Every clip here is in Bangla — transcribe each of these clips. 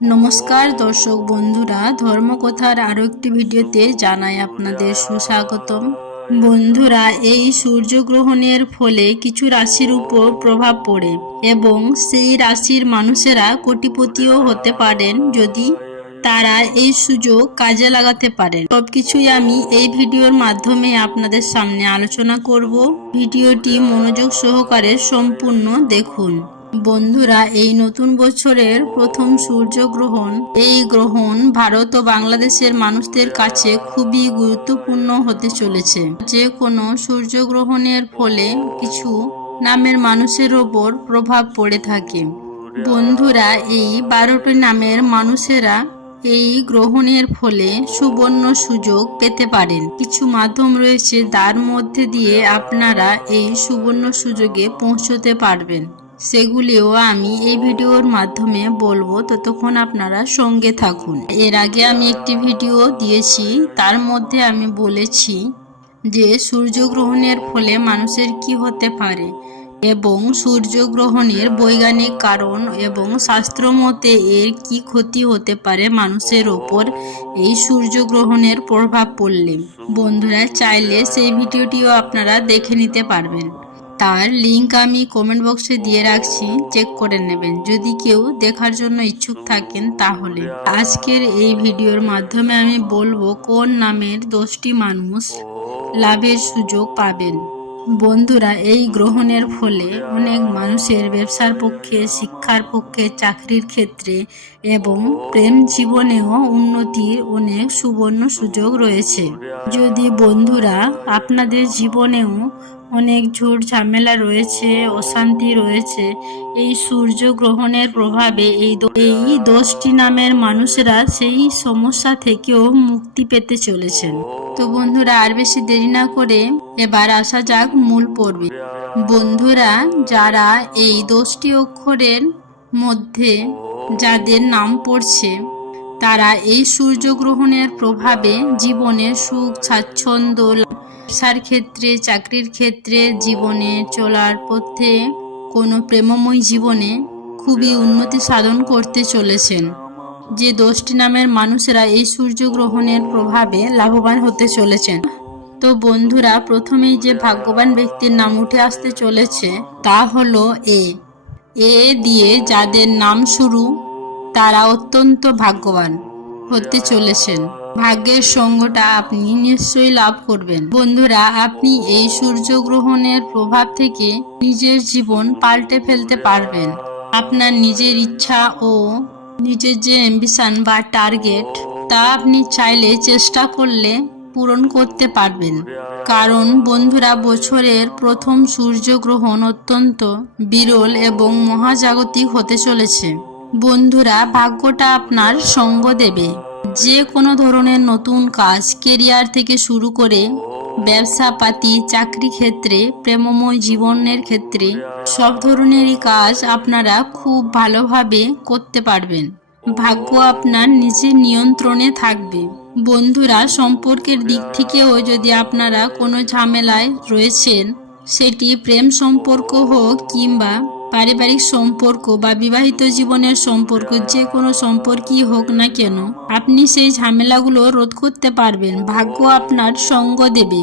নমস্কার দর্শক বন্ধুরা, ধর্মকথার আরো একটি ভিডিওতে জানাই আপনাদের সুস্বাগতম। বন্ধুরা, এই সূর্যগ্রহণের ফলে কিছু রাশির উপর প্রভাব পড়ে এবং সেই রাশির মানুষেরা কোটিপতিও হতে পারেন যদি তারা এই সুযোগ কাজে লাগাতে পারেন। সবকিছুই আমি এই ভিডিওর মাধ্যমে আপনাদের সামনে আলোচনা করব। ভিডিওটি মনোযোগ সহকারে সম্পূর্ণ দেখুন। বন্ধুরা, এই নতুন বছরের প্রথম সূর্যগ্রহণ, এই গ্রহণ ভারত ও বাংলাদেশের মানুষদের কাছে খুবই গুরুত্বপূর্ণ হতে চলেছে। যে কোনো সূর্যগ্রহণের ফলে কিছু নামের মানুষের ওপর প্রভাব পড়ে থাকে। বন্ধুরা, এই 12টি নামের মানুষেরা এই গ্রহণের ফলে সুবর্ণ সুযোগ পেতে পারেন। কিছু মাধ্যম রয়েছে তার মধ্যে দিয়ে আপনারা এই সুবর্ণ সুযোগে পৌঁছতে পারবেন, সেগুলিও আমি এই ভিডিওর মাধ্যমে বলবো। ততক্ষণ আপনারা সঙ্গে থাকুন। এর আগে আমি একটি ভিডিও দিয়েছি, তার মধ্যে আমি বলেছি যে সূর্যগ্রহণের ফলে মানুষের কি হতে পারে এবং সূর্যগ্রহণের বৈজ্ঞানিক কারণ এবং শাস্ত্রমতে এর কি ক্ষতি হতে পারে মানুষের ওপর এই সূর্যগ্রহণের প্রভাব পড়লে। বন্ধুরা, চাইলে সেই ভিডিওটিও আপনারা দেখে নিতে পারবেন। তার লিংক আমি কমেন্ট বক্সে দিয়ে রাখছি, চেক করে নেবেন যদি কেউ দেখার জন্য ইচ্ছুক থাকেন তাহলে। আজকের এই ভিডিওর মাধ্যমে আমি বলবো কোন নামের 10টি মানুষ লাভের সুযোগ পাবেন। বন্ধুরা, এই গ্রহণের ফলে অনেক মানুষের ব্যবসার পক্ষে, শিক্ষার পক্ষে, চাকরির ক্ষেত্রে এবং প্রেম জীবনেও উন্নতির অনেক সুবর্ণ সুযোগ রয়েছে। যদি বন্ধুরা আপনাদের জীবনেও অনেক ঝুট ঝামেলা রয়েছে, অশান্তি রয়েছে, এই সূর্যগ্রহণের প্রভাবে এই 10টি নামের মানুষেরা সেই সমস্যা থেকেও মুক্তি পেতে চলেছেন। তো বন্ধুরা, আর বেশি দেরি না করে এবার আসা যাক মূল পর্বে। বন্ধুরা, যারা এই 10টি অক্ষরের মধ্যে যাদের নাম পড়ছে তারা এই সূর্যগ্রহণের প্রভাবে জীবনে সুখ স্বাচ্ছন্দ্য, ব্যবসার ক্ষেত্রে, চাকরির ক্ষেত্রে, জীবনে চলার পথে, কোনো প্রেমময় জীবনে খুবই উন্নতি সাধন করতে চলেছেন। যে 10টি নামের মানুষেরা এই সূর্যগ্রহণের প্রভাবে লাভবান হতে চলেছেন। তো বন্ধুরা, প্রথমেই যে ভাগ্যবান ব্যক্তির নাম উঠে আসতে চলেছে তা হলো এ দিয়ে যাদের নাম শুরু তারা অত্যন্ত ভাগ্যবান হতে চলেছেন। ভাগ্যের সঙ্গটা আপনি নিশ্চয়ই লাভ করবেন। বন্ধুরা, আপনি এই সূর্যগ্রহণের প্রভাব থেকে নিজের জীবন পাল্টে ফেলতে পারবেন। আপনার নিজের ইচ্ছা ও নিজের যে অ্যাম্বিশন বা টার্গেট তা আপনি চাইলে, চেষ্টা করলে পূরণ করতে পারবেন। কারণ বন্ধুরা, বছরের প্রথম সূর্যগ্রহণ অত্যন্ত বিরল এবং মহাজাগতিক হতে চলেছে। বন্ধুরা, ভাগ্যটা আপনার সঙ্গ দেবে। যে কোনো ধরনের নতুন কাজ, কেরিয়ার থেকে শুরু করে ব্যবসা পাতি, চাকরি ক্ষেত্রে, প্রেমময় জীবনের ক্ষেত্রে সব ধরনেরই কাজ আপনারা খুব ভালোভাবে করতে পারবেন। ভাগ্য আপনার নিজের নিয়ন্ত্রণে থাকবে। বন্ধুরা, সম্পর্কের দিক থেকেও যদি আপনারা কোনো ঝামেলায় রয়েছেন, সেটি প্রেম সম্পর্ক হোক কিংবা পারিবারিক সম্পর্ক বা বিবাহিত জীবনের সম্পর্ক, যে কোনো সম্পর্কই হোক না কেন, আপনি সেই ঝামেলাগুলো রোধ করতে পারবেন। ভাগ্য আপনার সঙ্গ দেবে।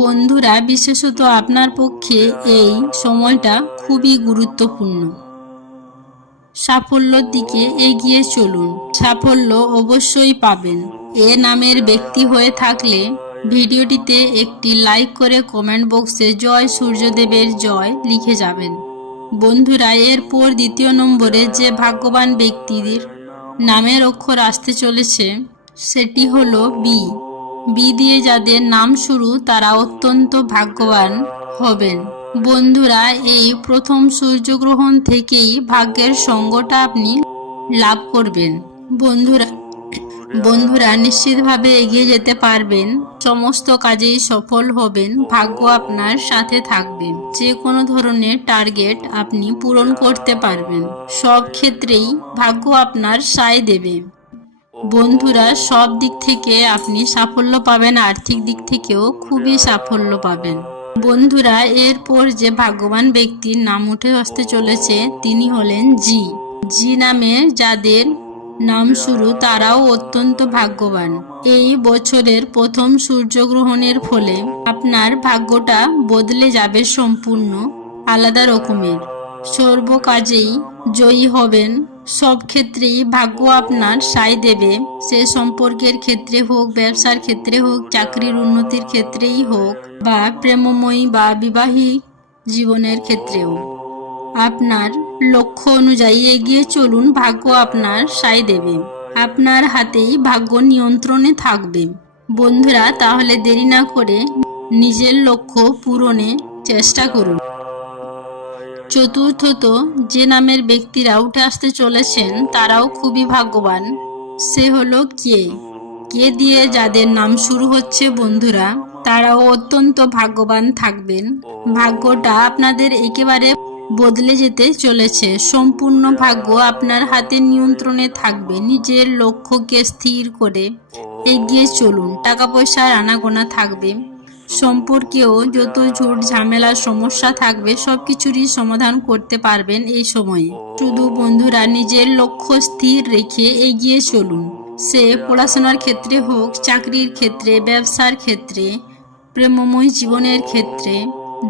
বন্ধুরা, বিশেষত আপনার পক্ষে এই সময়টা খুবই গুরুত্বপূর্ণ। সাফল্যের দিকে এগিয়ে চলুন, সাফল্য অবশ্যই পাবেন। এ নামের ব্যক্তি হয়ে থাকলে ভিডিওটিতে একটি লাইক করে কমেন্ট বক্সে জয় সূর্যদেবের জয় লিখে যাবেন। বন্ধুরা, এরপর দ্বিতীয় নম্বরে যে ভাগ্যবান ব্যক্তির নামের অক্ষর আসতে চলেছে সেটি হলো বি দিয়ে যাদের নাম শুরু তারা অত্যন্ত ভাগ্যবান হবেন। বন্ধুরা, এই প্রথম সূর্যগ্রহণ থেকেই ভাগ্যের সঙ্গটা আপনি লাভ করবেন। বন্ধুরা নিশ্চিতভাবে এগিয়ে যেতে পারবেন, সমস্ত কাজেই সফল হবেন, ভাগ্য আপনার সাথে থাকবে। যে কোনো ধরনের টার্গেট আপনি পূরণ করতে পারবেন, সব ক্ষেত্রেই ভাগ্য আপনার সায় দেবে। বন্ধুরা, সব দিক থেকে আপনি সাফল্য পাবেন, আর্থিক দিক থেকেও খুবই সাফল্য পাবেন। বন্ধুরা, এরপর যে ভাগ্যবান ব্যক্তির নাম উঠে আসতে চলেছে তিনি হলেন জি নামে যাদের নাম শুরু তারাও অত্যন্ত ভাগ্যবান। এই বছরের প্রথম সূর্যগ্রহণের ফলে আপনার ভাগ্যটা বদলে যাবে, সম্পূর্ণ আলাদা রকমের। সর্ব কাজেই জয়ী হবেন, সব ক্ষেত্রেই ভাগ্য আপনার সায় দেবে। সে সম্পর্কের ক্ষেত্রে হোক, ব্যবসার ক্ষেত্রে হোক, চাকরির উন্নতির ক্ষেত্রেই হোক, বা প্রেমময়ী বা বিবাহিক জীবনের ক্ষেত্রেও। আপনার লক্ষ্য অনুযায়ী এগিয়ে চলুন, ভাগ্য আপনার সায় দেবে। আপনার হাতেই ভাগ্য নিয়ন্ত্রণে থাকবে। বন্ধুরা, তাহলে দেরি না করে নিজের লক্ষ্য পূরণে চেষ্টা করুন। চতুর্থত, যে নামের ব্যক্তিরা উঠে আসতে চলেছেন তারাও খুবই ভাগ্যবান। সে হলো কে। কে দিয়ে যাদের নাম শুরু হচ্ছে বন্ধুরা, তারাও অত্যন্ত ভাগ্যবান থাকবেন। ভাগ্যটা আপনাদের একেবারে বদলে যেতে চলেছে। সম্পূর্ণ ভাগ্য আপনার হাতের নিয়ন্ত্রণে থাকবে। নিজের লক্ষ্যকে স্থির করে এগিয়ে চলুন। টাকা পয়সার আনাগোনা থাকবে। সম্পর্কেও যত ঝুট ঝামেলা সমস্যা থাকবে সবকিছুরই সমাধান করতে পারবেন এই সময়ে। শুধু বন্ধুরা নিজের লক্ষ্য স্থির রেখে এগিয়ে চলুন। সে পড়াশোনার ক্ষেত্রে হোক, চাকরির ক্ষেত্রে, ব্যবসার ক্ষেত্রে, প্রেমময় জীবনের ক্ষেত্রে,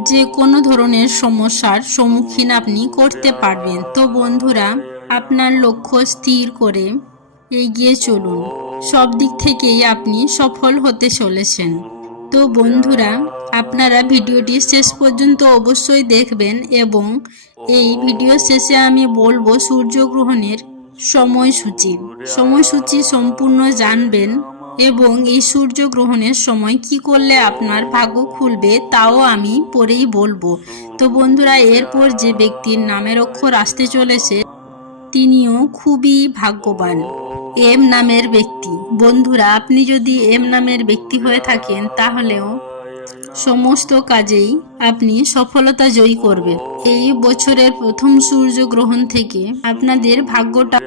যে কোনো ধরনের সমস্যার সম্মুখীন আপনি করতে পারবেন। তো বন্ধুরা, আপনার লক্ষ্য স্থির করে এগিয়ে চলুন। সব দিক থেকেই আপনি সফল হতে চলেছেন। তো বন্ধুরা, আপনারা ভিডিওটি শেষ পর্যন্ত অবশ্যই দেখবেন এবং এই ভিডিও শেষে আমি বলবো সূর্যগ্রহণের সময়সূচি সম্পূর্ণ জানবেন এবং এই সূর্যগ্রহণের সময় কি করলে আপনার ভাগ্য খুলবে তাও আমি পরেই বলবো। তো বন্ধুরা, এরপর যে ব্যক্তির নামের অক্ষর আসতে চলেছে তিনিও খুবই ভাগ্যবান। এম নামের ব্যক্তি। বন্ধুরা, আপনি যদি এম নামের ব্যক্তি হয়ে থাকেন তাহলেও সমস্ত কাজেই আপনি সফলতা জয়ী করবেন। এই বছরের প্রথম সূর্যগ্রহণ থেকে আপনাদের ভাগ্যটা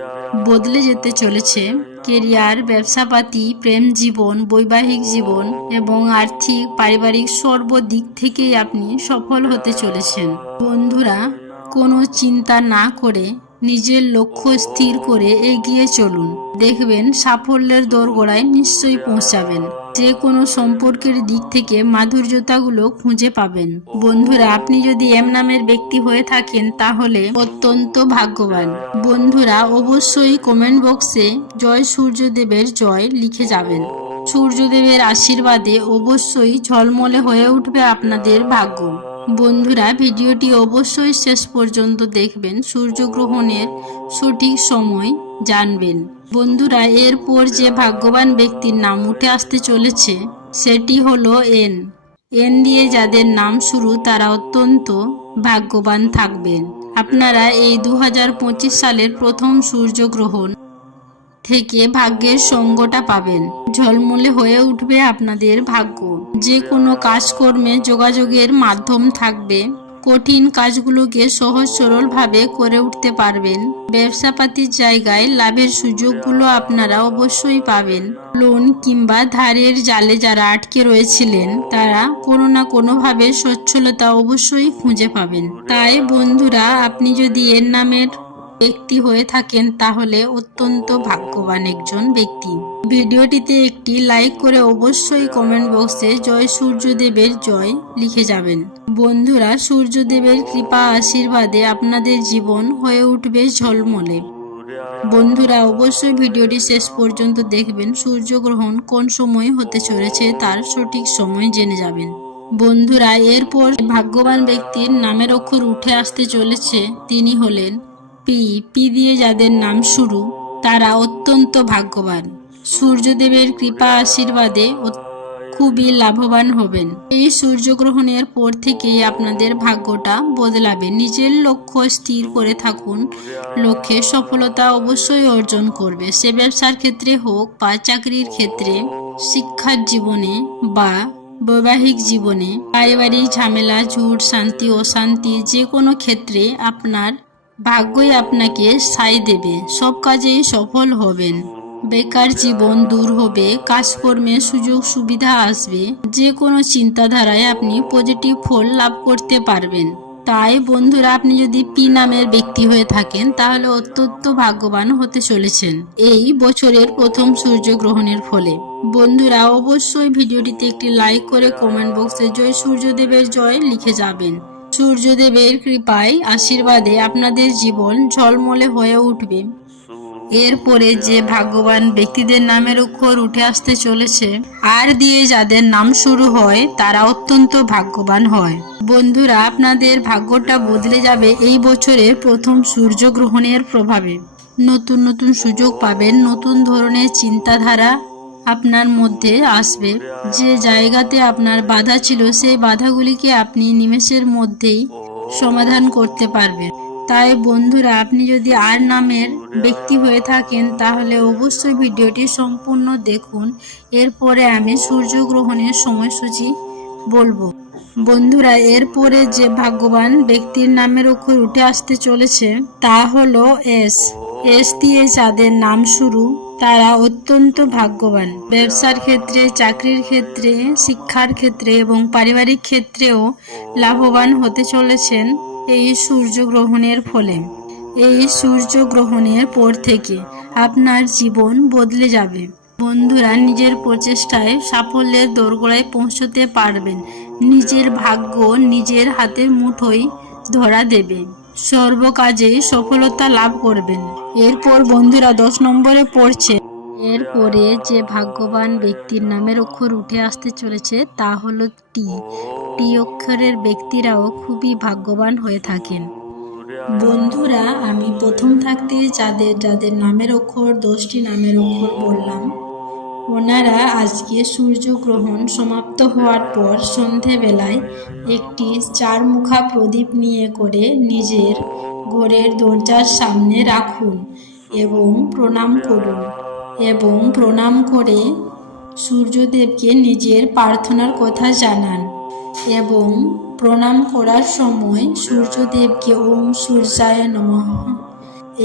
বদলে যেতে চলেছে। কেরিয়ার, ব্যবসাপাতি, প্রেম জীবন, বৈবাহিক জীবন এবং আর্থিক, পারিবারিক সর্বদিক থেকেই আপনি সফল হতে চলেছেন। বন্ধুরা, কোনো চিন্তা না করে নিজের লক্ষ্য স্থির করে এগিয়ে চলুন। দেখবেন সাফল্যের দোরগোড়ায় নিশ্চয়ই পৌঁছাবেন। যে কোনো সম্পর্কের দিক থেকে মাধুর্যতাগুলো খুঁজে পাবেন। বন্ধুরা, আপনি যদি এম নামের ব্যক্তি হয়ে থাকেন তাহলে অত্যন্ত ভাগ্যবান। বন্ধুরা, অবশ্যই কমেন্ট বক্সে জয় সূর্যদেবের জয় লিখে যাবেন। সূর্যদেবের আশীর্বাদে অবশ্যই ঝলমলে হয়ে উঠবে আপনাদের ভাগ্য। বন্ধুরা, ভিডিওটি অবশ্যই শেষ পর্যন্ত দেখবেন, সূর্যগ্রহণের সঠিক সময় জানবেন। বন্ধুরা, এরপর যে ভাগ্যবান ব্যক্তির নাম উঠে আসতে চলেছে সেটি হলো এন। এন দিয়ে যাদের নাম শুরু তারা অত্যন্ত ভাগ্যবান থাকবেন। আপনারা এই 2025 সালের প্রথম সূর্যগ্রহণ থেকে ভাগ্যের সঙ্গটা পাবেন। ঝলমলে হয়ে উঠবে আপনাদের ভাগ্য। যে কোনো কাজকর্মে যোগাযোগের মাধ্যম থাকবে। কঠিন কাজগুলোকে সহজ সরলভাবে করে উঠতে পারবেন। ব্যবসাপাতির জায়গায় লাভের সুযোগগুলো আপনারা অবশ্যই পাবেন। লোন কিংবা ধারের জালে যারা আটকে রয়েছিলেন তারা কোনো না কোনোভাবে সচ্ছলতা অবশ্যই খুঁজে পাবেন। তাই বন্ধুরা, আপনি যদি এর নামের ব্যক্তি হয়ে থাকেন তাহলে অত্যন্ত ভাগ্যবান একজন ব্যক্তি। ভিডিওটিতে একটি লাইক করে অবশ্যই কমেন্ট বক্সে জয় সূর্যদেবের জয় লিখে যাবেন। বন্ধুরা, সূর্যদেবের কৃপা আশীর্বাদে আপনাদের জীবন হয়ে উঠবে ঝলমলে। বন্ধুরা, অবশ্যই ভিডিওটি শেষ পর্যন্ত দেখবেন। সূর্যগ্রহণ কোন সময় হতে চলেছে তার সঠিক সময় জেনে যাবেন। বন্ধুরা, এরপর ভাগ্যবান ব্যক্তির নামের অক্ষর উঠে আসতে চলেছে তিনি হলেন পি। পি দিয়ে যাদের নাম শুরু তারা অত্যন্ত ভাগ্যবান। সূর্যদেবের কৃপা আশীর্বাদে খুবই লাভবান হবেন। এই সূর্যগ্রহণের পর থেকেই আপনাদের ভাগ্যটা বদলাবে। নিজের লক্ষ্য স্থির করে থাকুন। লক্ষ্যে সফলতা অবশ্যই অর্জন করবে। সে ব্যবসার ক্ষেত্রে হোক বা চাকরির ক্ষেত্রে, শিক্ষার জীবনে বা বৈবাহিক জীবনে, পারিবারিক ঝামেলা, ঝুট, শান্তি, অশান্তি, যে কোনো ক্ষেত্রে আপনার ভাগ্যই আপনাকে সায় দেবে। সব কাজেই সফল হবেন। বেকার জীবন দূর হবে। কাজকর্মে সুযোগ সুবিধা আসবে। যে কোনো চিন্তাধারায় আপনি পজিটিভ ফল লাভ করতে পারবেন। তাই বন্ধুরা, আপনি যদি পি নামের ব্যক্তি হয়ে থাকেন তাহলে অত্যন্ত ভাগ্যবান হতে চলেছেন এই বছরের প্রথম সূর্যগ্রহণের ফলে। বন্ধুরা, অবশ্যই ভিডিওটিতে একটি লাইক করে কমেন্ট বক্সে জয় সূর্যদেবের জয় লিখে যাবেন। সূর্যদেবের কৃপায় আশীর্বাদে আপনাদের জীবন ঝলমলে হয়ে উঠবে। এরপরে যে ভাগ্যবান ব্যক্তিদের নামের অক্ষর উঠে আসতে চলেছে আর দিয়ে যাদের নাম শুরু হয় তারা অত্যন্ত ভাগ্যবান হয়। বন্ধুরা, আপনাদের ভাগ্যটা বদলে যাবে এই বছরের প্রথম সূর্যগ্রহণের প্রভাবে। নতুন নতুন সুযোগ পাবেন, নতুন ধরনের চিন্তাধারা আপনার মধ্যে আসবে। যে জায়গাতে আপনার বাধা ছিল সেই বাধাগুলিকে আপনি নিমেষের মধ্যেই সমাধান করতে পারবেন। তাই বন্ধুরা, আপনি যদি আর নামের ব্যক্তি হয়ে থাকেন তাহলে অবশ্যই ভিডিওটি সম্পূর্ণ দেখুন। এরপরে আমি সূর্যগ্রহণের সময়সূচি বলবো। বন্ধুরা, এরপরে যে ভাগ্যবান ব্যক্তির নামের অক্ষর উঠে আসতে চলেছে তা হলো এস। এস দিয়ে যাদের নাম শুরু তারা অত্যন্ত ভাগ্যবান। ব্যবসার ক্ষেত্রে, চাকরির ক্ষেত্রে, শিক্ষার ক্ষেত্রে এবং পারিবারিক ক্ষেত্রেও লাভবান হতে চলেছেন এই সূর্যগ্রহণের ফলে। এই সূর্যগ্রহণের পর থেকে আপনার জীবন বদলে যাবে। বন্ধুরা, নিজের প্রচেষ্টায় সাফল্যের দোরগোড়ায় পৌঁছতে পারবেন। নিজের ভাগ্য নিজের হাতের মুঠোয় ধরা দেবে। সর্বকাজে সফলতা লাভ করবেন। এরপর বন্ধুরা 10 নম্বরে পড়ছে। এরপরে যে ভাগ্যবান ব্যক্তির নামের অক্ষর উঠে আসতে চলেছে তা হলো টি। টি অক্ষরের ব্যক্তিরাও খুবই ভাগ্যবান হয়ে থাকেন। বন্ধুরা, আমি প্রথম থাকতে যাদের যাদের নামের অক্ষর 10টি নামের অক্ষর বললাম, ওনারা আজকে সূর্যগ্রহণ সমাপ্ত হওয়ার পর সন্ধেবেলায় একটি 4 মুখা প্রদীপ নিয়ে করে নিজের ঘরের দরজার সামনে রাখুন এবং প্রণাম করুন। এবং প্রণাম করে সূর্যদেবকে নিজের প্রার্থনার কথা জানান। এবং প্রণাম করার সময় সূর্যদেবকে ওম সূর্যায় নমঃ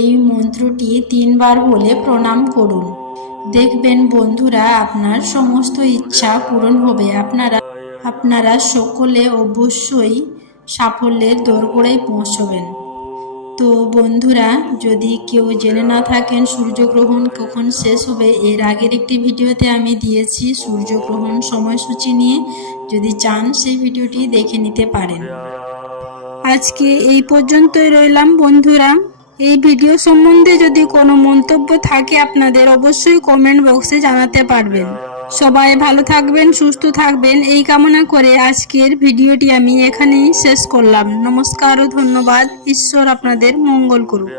এই মন্ত্রটি 3 বার বলে প্রণাম করুন। দেখবেন বন্ধুরা, আপনার সমস্ত ইচ্ছা পূরণ হবে। আপনারা সকলে অবশ্যই সাফল্যের দোরগোড়ায় পৌঁছবেন। তো বন্ধুরা, যদি কেউ জেনে না থাকেন সূর্যগ্রহণ কখন শেষ হবে, এর আগের একটি ভিডিওতে আমি দিয়েছি সূর্যগ্রহণ সময়সূচি নিয়ে। যদি চান সেই ভিডিওটি দেখে নিতে পারেন। আজকে এই পর্যন্তই রইলাম বন্ধুরা। এই ভিডিও সম্বন্ধে যদি কোনো মন্তব্য থাকে আপনাদের, অবশ্যই কমেন্ট বক্সে জানাতে পারবেন। সবাই ভালো থাকবেন, সুস্থ থাকবেন এই কামনা করে আজকের ভিডিওটি আমি এখানেই শেষ করলাম। নমস্কার ও ধন্যবাদ। ঈশ্বর আপনাদের মঙ্গল করুক।